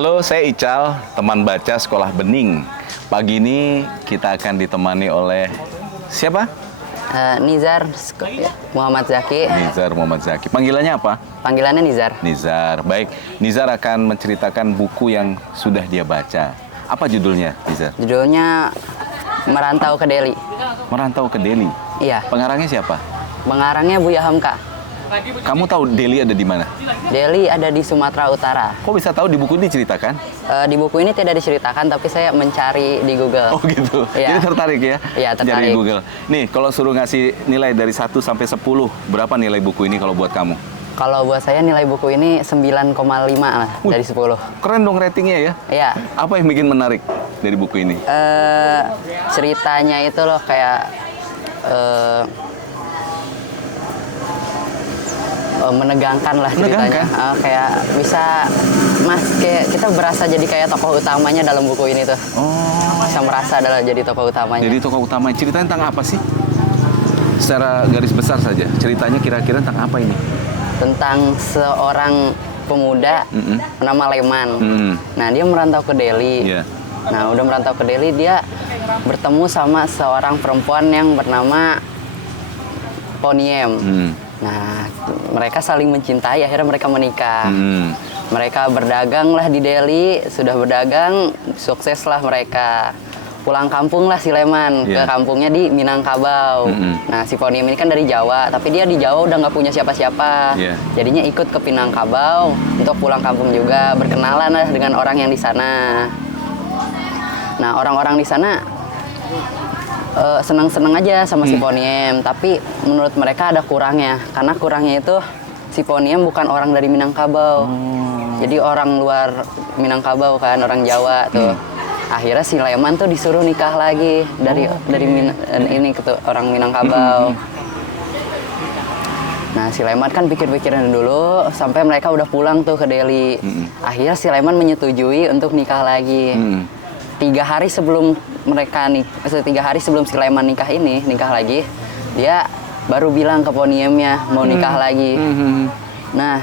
Halo, saya Ical, teman baca Sekolah Bening. Pagi ini kita akan ditemani oleh siapa? Nizar Muhammad Zaki. Nizar Muhammad Zaki. Panggilannya apa? Panggilannya Nizar. Nizar. Baik, Nizar akan menceritakan buku yang sudah dia baca. Apa judulnya, Nizar? Judulnya Merantau ke Delhi. Merantau ke Delhi. Iya. Pengarangnya siapa? Pengarangnya Buya Hamka. Kamu tahu Delhi ada di mana? Delhi ada di Sumatera Utara. Kok bisa tahu di buku ini diceritakan? Di buku ini tidak diceritakan, tapi saya mencari di Google. Oh gitu. Iya. Jadi tertarik ya? Iya, tertarik. Dari Google. Nih, kalau suruh ngasih nilai dari 1 sampai 10, berapa nilai buku ini kalau buat kamu? Kalau buat saya nilai buku ini 9,5 lah dari 10. Keren dong ratingnya ya? Iya. Apa yang bikin menarik dari buku ini? Ceritanya itu loh kayak menegangkan lah ceritanya. Kayak bisa kayak kita berasa jadi kayak tokoh utamanya dalam buku ini tuh. Oh. Bisa merasa adalah jadi tokoh utamanya. Jadi tokoh utama ceritanya tentang apa sih? Secara garis besar saja, ceritanya kira-kira tentang apa ini? Tentang seorang pemuda bernama Leman. Nah, dia merantau ke Delhi. Yeah. Nah, udah merantau ke Delhi, dia bertemu sama seorang perempuan yang bernama Poniem. Nah, mereka saling mencintai, akhirnya mereka menikah. Mereka berdagang lah di Delhi, sudah berdagang, sukseslah mereka. Pulang kampung lah si Leman, ke kampungnya di Minangkabau. Nah, si Poniem ini kan dari Jawa, tapi dia di Jawa udah nggak punya siapa-siapa. Jadinya ikut ke Minangkabau untuk pulang kampung juga, berkenalan lah dengan orang yang di sana. Nah, orang-orang di sana senang-senang aja sama si Poniem, tapi menurut mereka ada kurangnya, karena kurangnya itu si Poniem bukan orang dari Minangkabau, jadi orang luar Minangkabau kan, orang Jawa tuh. Akhirnya si Leman tuh disuruh nikah lagi dari ini ke orang Minangkabau. Nah, si Leman kan pikir-pikiran dulu sampai mereka udah pulang tuh ke Delhi. Akhirnya si Leman menyetujui untuk nikah lagi. 3 hari sebelum si Leman nikah lagi, dia baru bilang ke Poniemnya mau nikah lagi. Nah,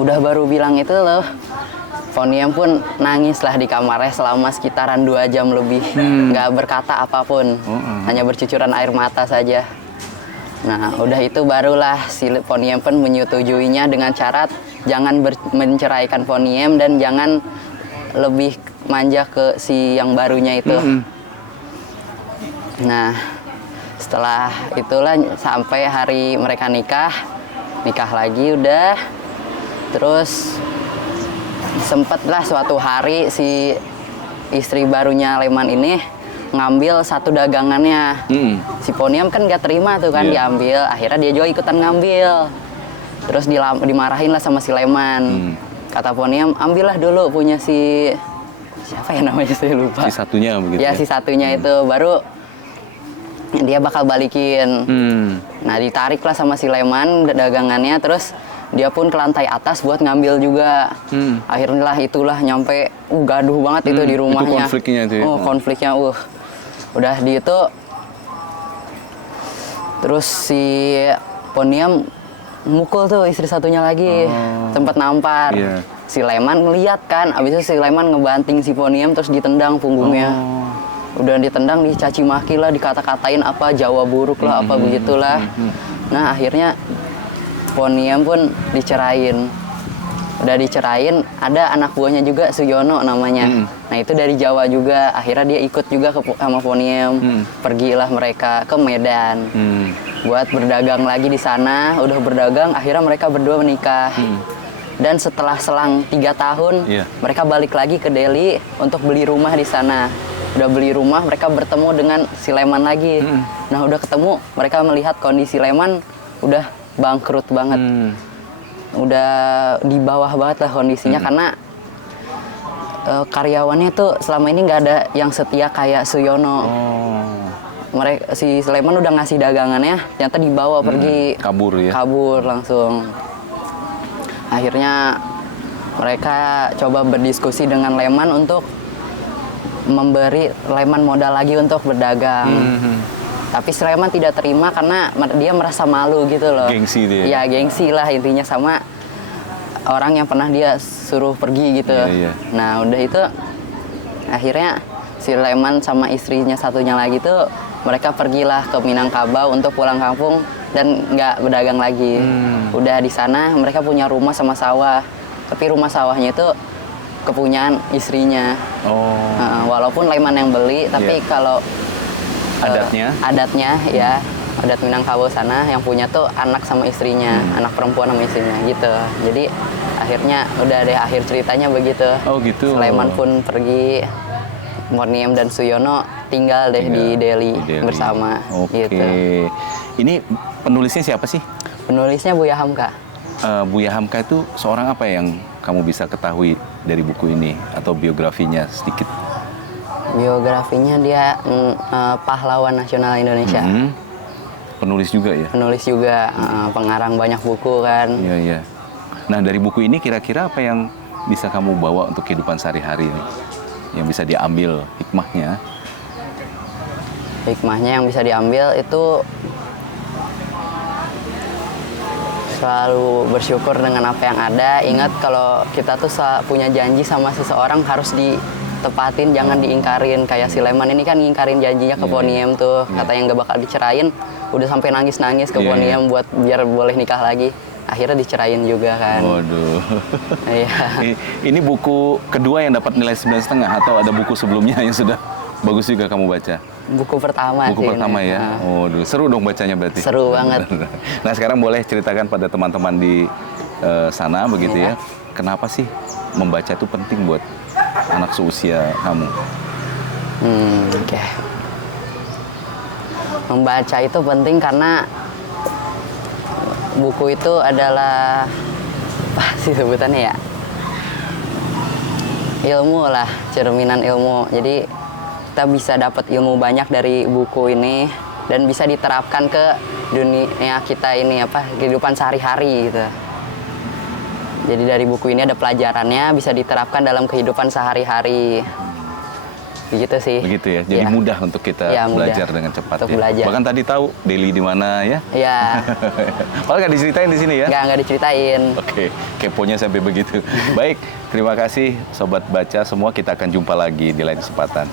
udah baru bilang itu loh, Poniem pun nangis lah di kamarnya selama sekitaran 2 jam lebih, nggak berkata apapun, hanya bercucuran air mata saja. Nah, udah itu barulah si Poniem pun menyetujuinya dengan syarat jangan menceraikan Poniem dan jangan lebih manja ke si yang barunya itu. Nah, setelah itulah sampai hari mereka nikah lagi udah. Terus sempatlah suatu hari si istri barunya Leman ini ngambil satu dagangannya. Si Poniem kan gak terima tuh kan, diambil. Akhirnya dia juga ikutan ngambil. Terus dimarahin lah sama si Leman. Kata Poniem, ambillah dulu punya si siapa ya namanya, saya lupa. Si satunya begitu. Ya, si satunya itu baru dia bakal balikin. Nah, ditariklah sama si Leman dagangannya, terus dia pun ke lantai atas buat ngambil juga. Akhirnya lah itulah nyampe gaduh banget itu di rumahnya. Itu konfliknya itu ya. Konfliknya udah di itu. Terus si Poniem mukul tuh istri satunya lagi. Sempat nampar. Si Leman ngeliat kan, abis itu si Leman ngebanting si Poniem terus ditendang punggungnya. Udah ditendang, dicaci maki lah, dikata-katain apa Jawa buruk lah, apa begitulah. Nah, akhirnya Poniem pun dicerain. Udah dicerain, ada anak buahnya juga, Suyono namanya. Nah, itu dari Jawa juga. Akhirnya dia ikut juga sama Poniem. Pergilah mereka ke Medan buat berdagang lagi di sana. Udah berdagang, akhirnya mereka berdua menikah. Dan setelah selang 3 tahun, mereka balik lagi ke Delhi untuk beli rumah di sana. Udah beli rumah, mereka bertemu dengan si Leman lagi. Nah, udah ketemu, mereka melihat kondisi Leman udah bangkrut banget. Udah di bawah banget lah kondisinya, karena karyawannya tuh selama ini nggak ada yang setia kayak Suyono. Si Leman udah ngasih dagangannya, ternyata dibawa pergi. Kabur langsung. Akhirnya mereka coba berdiskusi dengan Leman untuk memberi Leman modal lagi untuk berdagang. Tapi Sleman tidak terima karena dia merasa malu gitu loh. Gengsi dia. Ya, gengsi lah intinya sama orang yang pernah dia suruh pergi gitu. Iya. Nah udah itu akhirnya si Leman sama istrinya satunya lagi tuh mereka pergilah ke Minangkabau untuk pulang kampung dan nggak berdagang lagi. Udah di sana mereka punya rumah sama sawah, tapi rumah sawahnya itu kepunyaan istrinya. Walaupun Leman yang beli, tapi kalau adatnya ya adat Minangkabau sana yang punya tuh anak sama istrinya, anak perempuan sama istrinya gitu. Jadi akhirnya udah deh akhir ceritanya begitu. Oh gitu. Sulaiman pun pergi, Poniam dan Suyono tinggal deh di Delhi bersama. Gitu. Ini penulisnya siapa sih? Penulisnya Buya Hamka. Buya Hamka itu seorang apa yang kamu bisa ketahui dari buku ini atau biografinya sedikit? Biografinya dia pahlawan nasional Indonesia. Penulis juga ya? Penulis juga, pengarang banyak buku kan. Iya. Nah dari buku ini kira-kira apa yang bisa kamu bawa untuk kehidupan sehari-hari ini? Yang bisa diambil hikmahnya? Hikmahnya yang bisa diambil itu selalu bersyukur dengan apa yang ada. Ingat kalau kita tuh punya janji sama seseorang harus ditepatin, jangan diingkarin. Kayak si Leman ini kan ngingkarin janjinya ke Poniem tuh, katanya nggak bakal dicerain. Udah sampai nangis-nangis ke Poniem buat biar boleh nikah lagi. Akhirnya dicerain juga kan. Waduh. Iya. Ini buku kedua yang dapat nilai 9,5 atau ada buku sebelumnya yang sudah bagus juga kamu baca? Buku pertama Buku sih pertama ini. ya? Waduh, seru dong bacanya berarti? Seru banget. Nah sekarang boleh ceritakan pada teman-teman di sana begitu ya. Kenapa sih membaca itu penting buat anak seusia kamu? Oke. Membaca itu penting karena buku itu adalah apa sih sebutannya ya? Ilmu lah, cerminan ilmu. Jadi kita bisa dapat ilmu banyak dari buku ini dan bisa diterapkan ke dunia kita ini kehidupan sehari-hari gitu. Jadi dari buku ini ada pelajarannya, bisa diterapkan dalam kehidupan sehari-hari. Begitu sih. Begitu ya. Jadi mudah untuk kita belajar dengan cepat ya. Belajar. Bahkan tadi tahu Delhi di mana ya? Iya. Padahal nggak diceritain di sini ya? Nggak diceritain. Oke, keponya sampai begitu. Baik, terima kasih Sobat Baca semua. Kita akan jumpa lagi di lain kesempatan.